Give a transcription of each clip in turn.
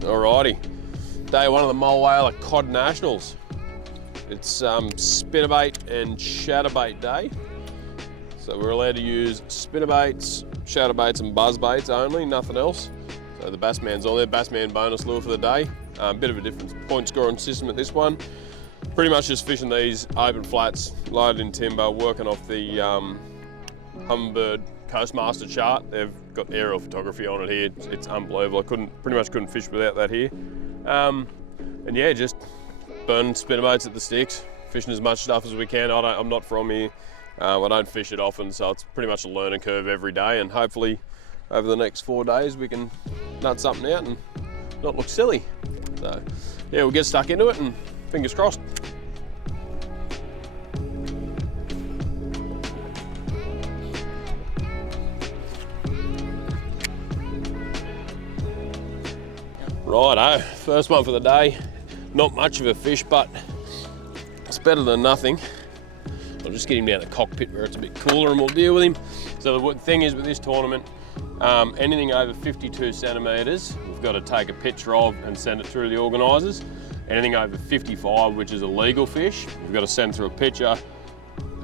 Alrighty, day one of the Mulwala Cod Nationals. It's spinnerbait and chatterbait day. So we're allowed to use spinnerbaits, chatterbaits and buzzbaits only, nothing else. So the Bassman's on there, Bassman bonus lure for the day. Bit of a different point scoring system at this one. Pretty much just fishing these open flats, loaded in timber, working off the Humminbird Coastmaster chart. They've got aerial photography on it here. It's unbelievable. I pretty much couldn't fish without that here. And yeah, just burning spinnerbaits at the sticks, fishing as much stuff as we can. I'm not from here. I don't fish it often, so it's pretty much a learning curve every day, and hopefully over the next 4 days we can nut something out and not look silly. So yeah, we'll get stuck into it and fingers crossed. Righto, first one for the day. Not much of a fish, but it's better than nothing. I'll just get him down the cockpit where it's a bit cooler and we'll deal with him. So the thing is with this tournament, anything over 52 centimetres, we've got to take a picture of and send it through the organisers. Anything over 55, which is a legal fish, we've got to send through a picture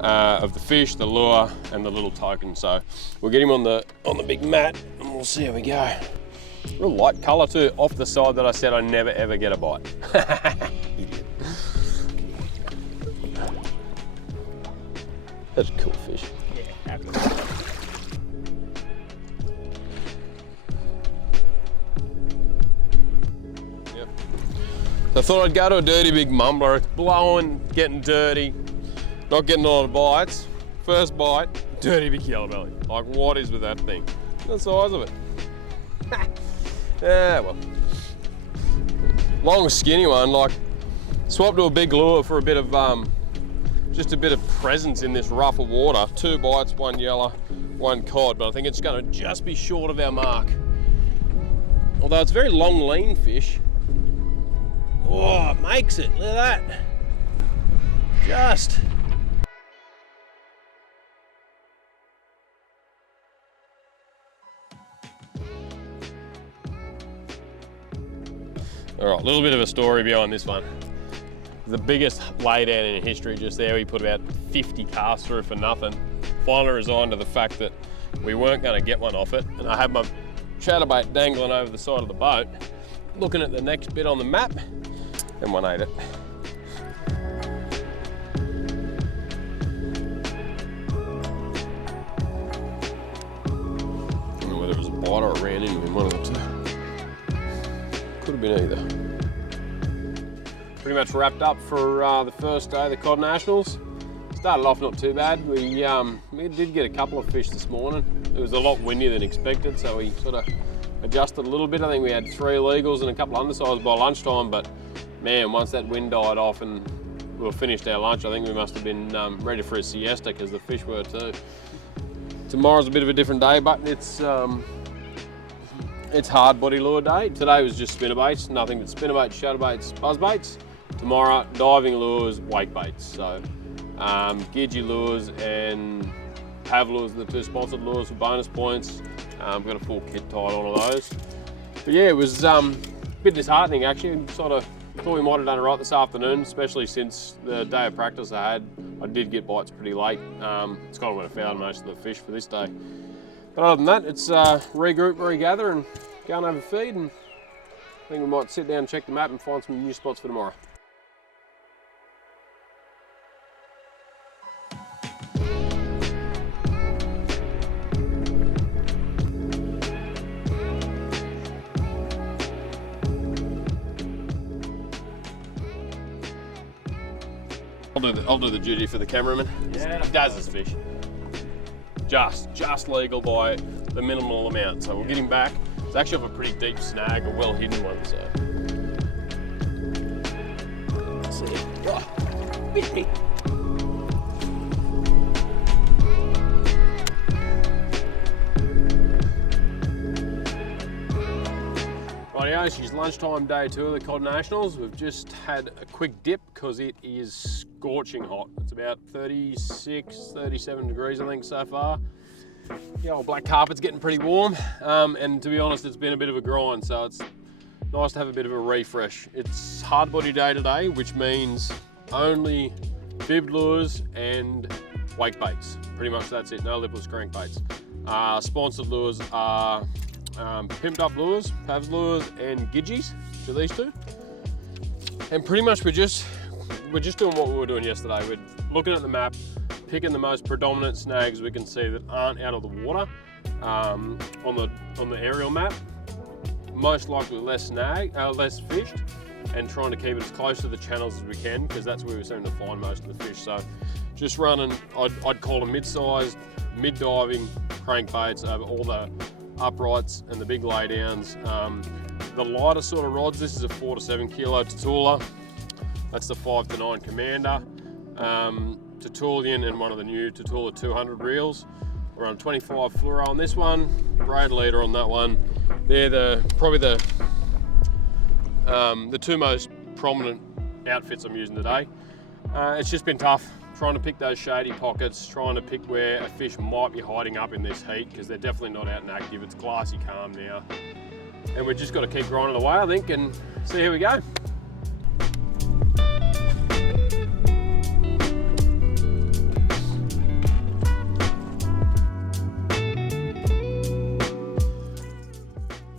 of the fish, the lure, and the little token. So we'll get him on the big mat and we'll see how we go. Real light colour too, off the side that I said I never ever get a bite. That's a cool fish. Yeah, happy. Yep. So I thought I'd go to a dirty big mumbler. It's blowing, getting dirty, not getting a lot of bites. First bite, dirty big yellow belly. Like, what is with that thing? The size of it. Yeah, well. Long skinny one, like swapped to a big lure for a bit of just a bit of presence in this rougher water. 2 bites, 1 yellow, 1 cod, but I think it's gonna just be short of our mark. Although it's a very long, lean fish. Oh, it makes it, look at that. Just. All right, a little bit of a story behind this one. The biggest laydown in history just there. We put about 50 casts through for nothing. Finally resigned to the fact that we weren't going to get one off it. And I had my chatterbait dangling over the side of the boat, looking at the next bit on the map, and one ate it. I don't know whether it was a bite or it ran into him, one of the two. Could have been either. Pretty much wrapped up for the first day of the Cod Nationals. Started off not too bad. We did get a couple of fish this morning. It was a lot windier than expected, so we sort of adjusted a little bit. I think we had 3 illegals and a couple of undersized by lunchtime, but man, once that wind died off and we were finished our lunch, I think we must have been ready for a siesta, because the fish were too. Tomorrow's a bit of a different day, but it's hard body lure day. Today was just spinnerbaits, nothing but spinnerbaits, chatterbaits, buzzbaits. Tomorrow, diving lures, wake baits. So Gidgee lures and Pav lures are the 2 sponsored lures for bonus points. I've got a full kit tied on all those. But yeah, it was a bit disheartening actually. Sort of thought we might have done it right this afternoon, especially since the day of practice I had. I did get bites pretty late. It's kind of when I found most of the fish for this day. But other than that, it's regroup, regather, and go and have a feed. And I think we might sit down and check the map and find some new spots for tomorrow. I'll do the duty for the cameraman. Yeah, he does his fish. Just legal by the minimal amount. So we'll get him back. It's actually off a pretty deep snag, a well hidden one. So let's see. Oh, bit me. Rightio, she's lunchtime day 2 of the Cod Nationals. We've just had a quick dip because it is scorching hot. It's about 36, 37 degrees, I think, so far. The old black carpet's getting pretty warm. And to be honest, it's been a bit of a grind. So it's nice to have a bit of a refresh. It's hard body day today, which means only bibbed lures and wake baits. Pretty much that's it, no lipless crankbaits. Sponsored lures are pimped up lures, Pavs lures and Gidgies, to these two. And pretty much we're just doing what we were doing yesterday. We're looking at the map, picking the most predominant snags we can see that aren't out of the water on the aerial map. Most likely less fished, and trying to keep it as close to the channels as we can, because that's where we seem to find most of the fish. So just running, I'd call them mid-sized, mid-diving crankbaits over all the uprights and the big laydowns. The lighter sort of rods, this is a 4 to 7 kilo Tatula. That's the 5 to 9 Commander. Tertullian and one of the new Tatula 200 reels. We're on 25 fluoro on this one, braid leader on that one. They're probably the two most prominent outfits I'm using today. It's just been tough trying to pick those shady pockets, trying to pick where a fish might be hiding up in this heat, because they're definitely not out and active. It's glassy calm now. And we've just got to keep grinding away, I think, and see how we go.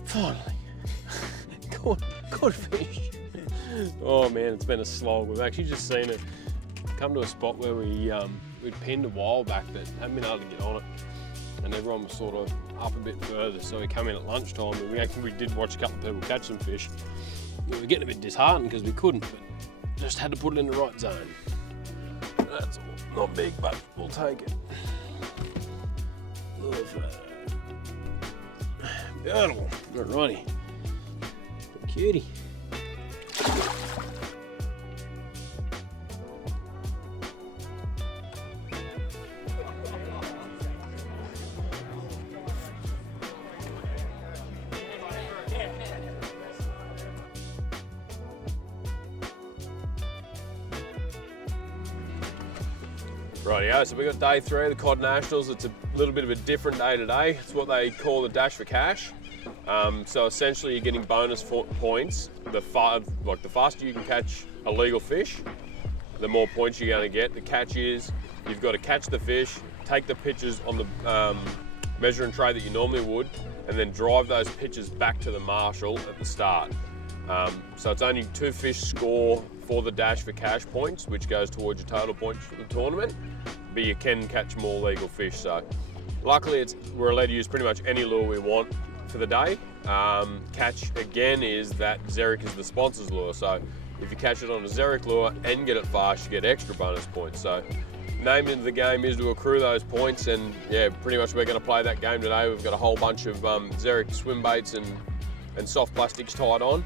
Finally, good fish. Oh man, it's been a slog. We've actually just seen it come to a spot where we'd pinned a while back that hadn't been able to get on it, and everyone was sort of up a bit further, so we come in at lunchtime, and we did watch a couple of people catch some fish. We were getting a bit disheartened because we couldn't, but just had to put it in the right zone. That's all. Not big, but we'll take it. Beautiful. Alrighty. Cutie. Rightio, so we got day 3 of the Cod Nationals. It's a little bit of a different day today. It's what they call the dash for cash. So essentially you're getting bonus points. The faster you can catch a legal fish, the more points you're going to get. The catch is you've got to catch the fish, take the pictures on the measuring tray that you normally would, and then drive those pictures back to the marshal at the start. So it's only 2 fish score for the dash for cash points, which goes towards your total points for the tournament, but you can catch more legal fish. So luckily we're allowed to use pretty much any lure we want for the day. Catch again is that Xeric is the sponsor's lure, so if you catch it on a Xeric lure and get it fast, you get extra bonus points. So name of the game is to accrue those points, and yeah, pretty much we're going to play that game today. We've got a whole bunch of Xeric swim baits and soft plastics tied on.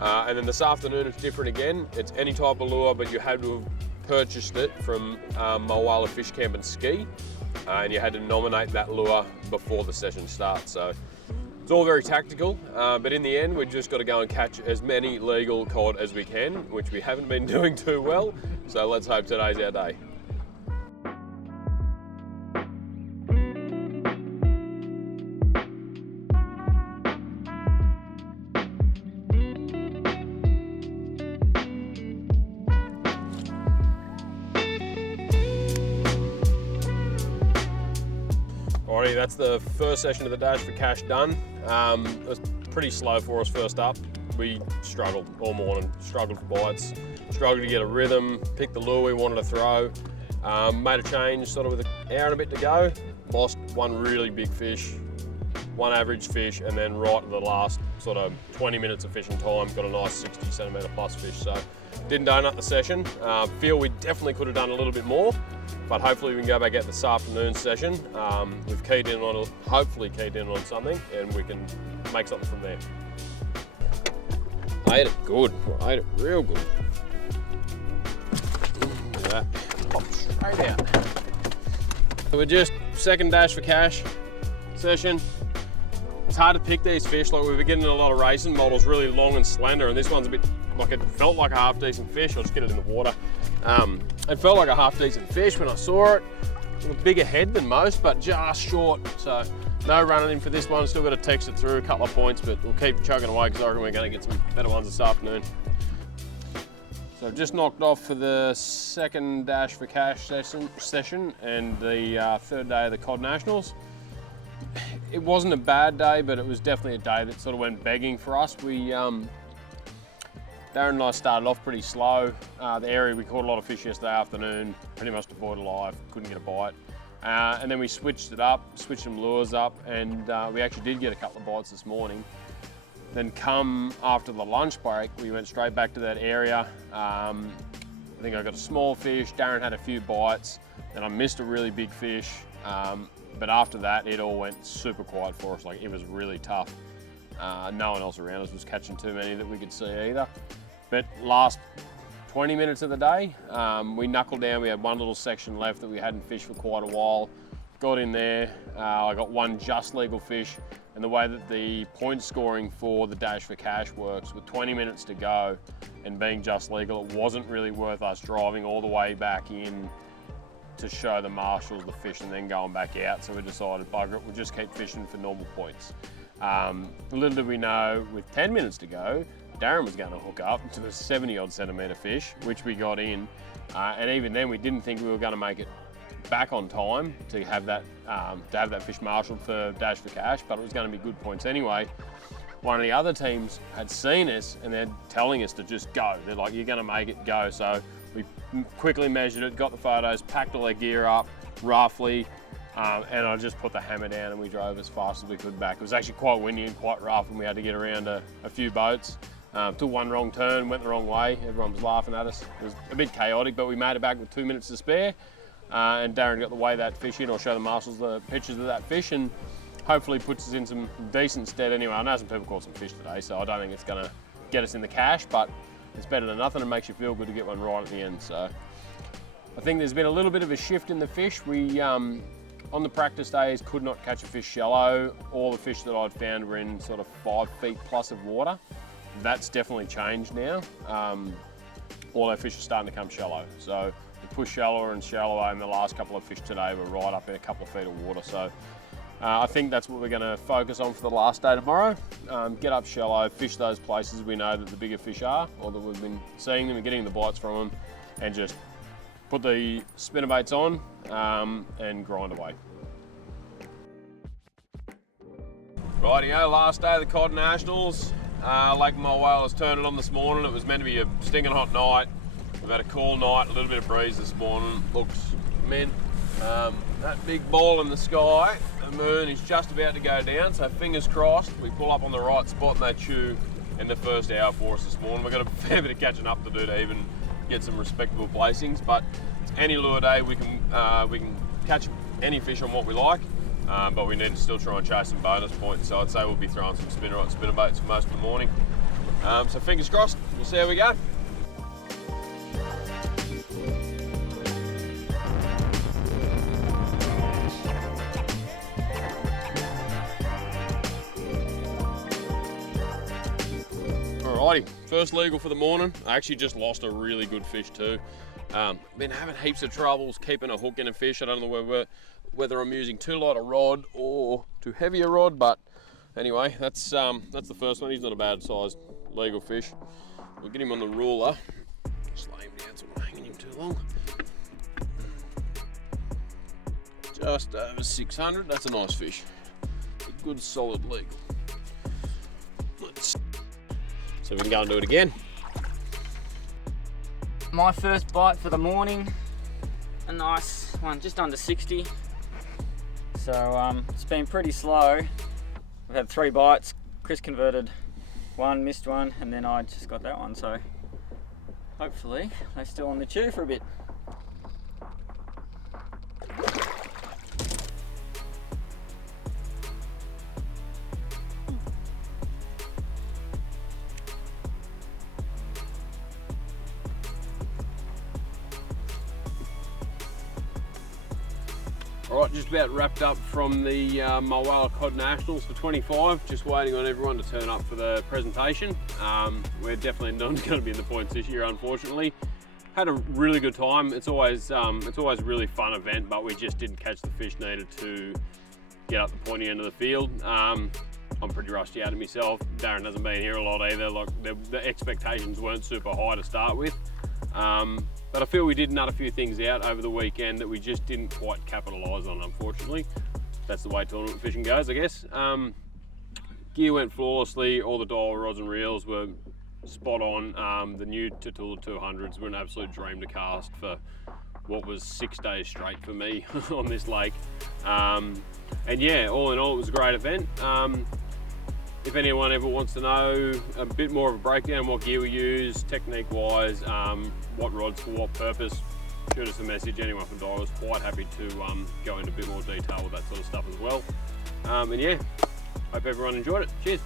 And then this afternoon it's different again. It's any type of lure, but you had to have purchased it from Mulwala Fish Camp and Ski, and you had to nominate that lure before the session starts. So it's all very tactical, but in the end we've just got to go and catch as many legal cod as we can, which we haven't been doing too well. So let's hope today's our day. Alrighty, that's the first session of the dash for cash done. It was pretty slow for us first up. We struggled all morning, struggled for bites, struggled to get a rhythm, pick the lure we wanted to throw. Made a change sort of with an hour and a bit to go. Lost one really big fish, one average fish, and then right at the last sort of 20 minutes of fishing time, got a nice 60 centimetre plus fish. So didn't donut the session. Feel we definitely could have done a little bit more, but hopefully we can go back at this afternoon session. We've hopefully keyed in on something, and we can make something from there. I ate it good. I ate it real good. Look at that. Popped straight out. So we're just second dash for cash session. It's hard to pick these fish. Like, we were getting a lot of racing models, really long and slender, and this one's a bit like, it felt like a half decent fish. I'll just get it in the water. It felt like a half decent fish when I saw it. A bigger head than most, but just short. So No running in for this one, still got to text it through a couple of points, but we'll keep chugging away because I reckon we're going to get some better ones this afternoon. So I've just knocked off for the second Dash for Cash session and the third day of the Cod Nationals. It wasn't a bad day, but it was definitely a day that sort of went begging for us. Darren and I started off pretty slow. The area, we caught a lot of fish yesterday afternoon, pretty much devoid of life, couldn't get a bite. And then we switched it up, switched some lures up, and we actually did get a couple of bites this morning. Then come after the lunch break, we went straight back to that area. I think I got a small fish, Darren had a few bites, then I missed a really big fish. But after that, it all went super quiet for us. Like, it was really tough. No one else around us was catching too many that we could see either. But last 20 minutes of the day, we knuckled down. We had one little section left that we hadn't fished for quite a while. Got in there, I got one just legal fish, and the way that the point scoring for the Dash for Cash works, with 20 minutes to go and being just legal, it wasn't really worth us driving all the way back in to show the marshals the fish and then going back out. So we decided, bugger it, we'll just keep fishing for normal points. Little did we know, with 10 minutes to go, Darren was going to hook up to the 70-odd centimetre fish, which we got in. And even then, we didn't think we were going to make it back on time to have that fish marshalled for Dash for Cash, but it was going to be good points anyway. One of the other teams had seen us and they're telling us to just go. They're like, you're going to make it, go. So we quickly measured it, got the photos, packed all our gear up roughly, and I just put the hammer down and we drove as fast as we could back. It was actually quite windy and quite rough, and we had to get around a few boats. Took one wrong turn, went the wrong way. Everyone was laughing at us. It was a bit chaotic, but we made it back with 2 minutes to spare. And Darren got to weigh that fish in, or show the marshals the pictures of that fish, and hopefully puts us in some decent stead anyway. I know some people caught some fish today, so I don't think it's going to get us in the cash, but it's better than nothing and makes you feel good to get one right at the end. So I think there's been a little bit of a shift in the fish. We, on the practice days, could not catch a fish shallow. All the fish that I'd found were in sort of 5 feet plus of water. That's definitely changed now. All our fish are starting to come shallow. So we push shallower and shallower, and the last couple of fish today were right up in a couple of feet of water. So I think that's what we're going to focus on for the last day tomorrow. Get up shallow, fish those places we know that the bigger fish are, or that we've been seeing them and getting the bites from them, and just put the spinnerbaits on and grind away. Rightio, last day of the Cod Nationals. Lake Mulwala's turned it on this morning. It was meant to be a stinking hot night. We've had a cool night, a little bit of breeze this morning. Looks mint. That big ball in the sky, the moon is just about to go down, so fingers crossed we pull up on the right spot in that shoe in the first hour for us this morning. We've got a fair bit of catching up to do to even get some respectable placings, but it's any lure day. We can catch any fish on what we like, but we need to still try and chase some bonus points. So I'd say we'll be throwing some spinnerbaits for most of the morning. So fingers crossed, we'll see how we go. Alrighty, first legal for the morning. I actually just lost a really good fish too. Been having heaps of troubles keeping a hook in a fish. I don't know whether I'm using too light a rod or too heavy a rod, but anyway, that's the first one. He's not a bad sized legal fish. We'll get him on the ruler. Just lay him down so I'm not hanging him too long. Just over 600. That's a nice fish. A good solid legal. So we can go and do it again. My first bite for the morning, a nice one, just under 60. So it's been pretty slow. I've had 3 bites. Kris converted one, missed one, and then I just got that one. So hopefully they're still on the chew for a bit. Alright, just about wrapped up from the Mulwala Cod Nationals for 25. Just waiting on everyone to turn up for the presentation. We're definitely not going to be in the points this year, unfortunately. Had a really good time. It's always a really fun event, but we just didn't catch the fish needed to get up the pointy end of the field. I'm pretty rusty at it myself. Darren hasn't been here a lot either. Like the expectations weren't super high to start with. But I feel we did nut a few things out over the weekend that we just didn't quite capitalise on, unfortunately. That's the way tournament fishing goes, I guess. Gear went flawlessly. All the Daiwa rods and reels were spot on. The new Tatula 200s were an absolute dream to cast for what was 6 days straight for me on this lake. And yeah, all in all, it was a great event. If anyone ever wants to know a bit more of a breakdown, what gear we use, technique-wise, what rods for what purpose, shoot us a message. Anyone from Daiwa was quite happy to go into a bit more detail with that sort of stuff as well. And yeah, hope everyone enjoyed it. Cheers.